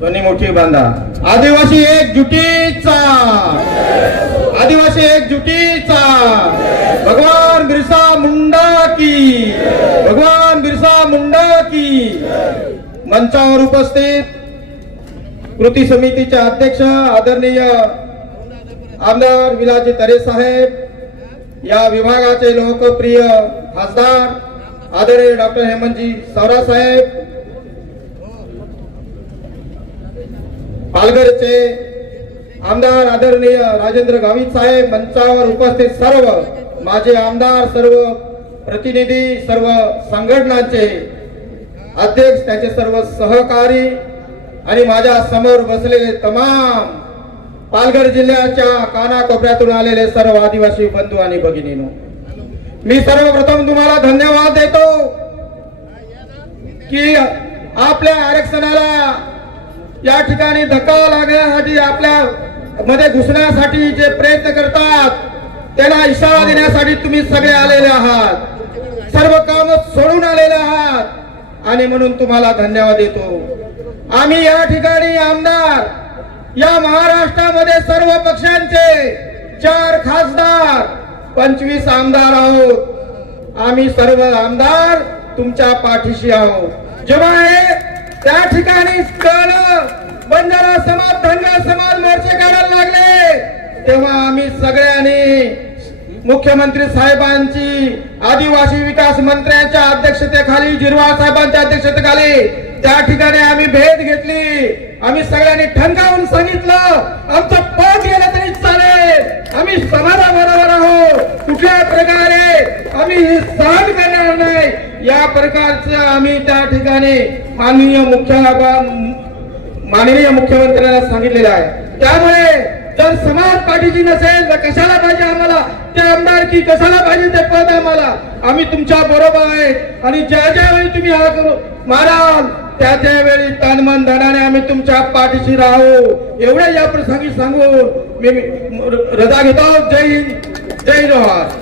दोन्ही मोठी बांधा. आदिवासी एकजुटीचा. आदिवासी एकजुटीचा. भगवान बिरसा मुंडा की. भगवान बिरसा मुंडा की. मंचावर उपस्थित कृती समितीचे अध्यक्ष आदरणीय आमदार विलाजी तरे साहेब या विभागाचे लोकप्रिय खासदार आदरणीय डॉक्टर हेमंतजी सौरा साहेब पालघरचे आमदार आदरणीय राजेंद्र गावित साहेब मंचावर उपस्थित सर्व माझे आमदार सर्व प्रतिनिधी सर्व संघटनांचे अध्यक्ष त्याचे सर्व सहकारी आणि माझ्यासमोर बसलेले तमाम पालघर जिल्ह्याच्या कानाकोपऱ्यातून आलेले सर्व आदिवासी बंधू आणि भगिनीनो मी सर्वप्रथम तुम्हाला धन्यवाद देतो की आपल्या आरक्षणाला या ठिकाणी धक्का लागण्यासाठी आपल्या मध्ये घुसण्यासाठी जे प्रयत्न करतात त्याला इशारा देण्यासाठी तुम्ही सगळे आलेले आहात. सर्व काम सोडून आलेले आहात. आणि म्हणून तुम्हाला धन्यवाद देतो. आम्ही या ठिकाणी आमदार या महाराष्ट्रामध्ये सर्व पक्षांचे चार खासदार पंचवीस आमदार आहोत. आम्ही सर्व आमदार तुमच्या पाठीशी आहोत. जेव्हा हे त्या ठिकाणी तेव्हा आम्ही सगळ्यांनी मुख्यमंत्री साहेबांची आदिवासी विकास मंत्र्यांच्या अध्यक्षतेखाली जिरवाळ साहेबांच्या अध्यक्षतेखाली त्या ठिकाणी आम्ही भेट घेतली. आम्ही सगळ्यांनी ठणकावून सांगितलं आमचं पद गेलं तरी चालेल. आम्ही समाजाबरोबर आहोत. कुठल्या प्रकारे आम्ही हे सहन करणार नाही या प्रकारचं आम्ही त्या ठिकाणी माननीय मुख्य माननीय मुख्यमंत्र्यांना सांगितलेलं आहे. त्यामुळे जर समाज पाठीची नसेल तर कशाला पाहिजे आम्हाला? ते आमदार की कशाला पाहिजे ते पद आम्हाला. आम्ही तुमच्या बरोबर आहे. आणि ज्या ज्या वेळी तुम्ही हा करू माराल त्या त्यावेळी तनमन धनाने आम्ही तुमच्या पाठीशी राहू. एवढ्या या प्रसंगी सांगून मी मी रजा घेतो. जय हिंद. जय जोहार.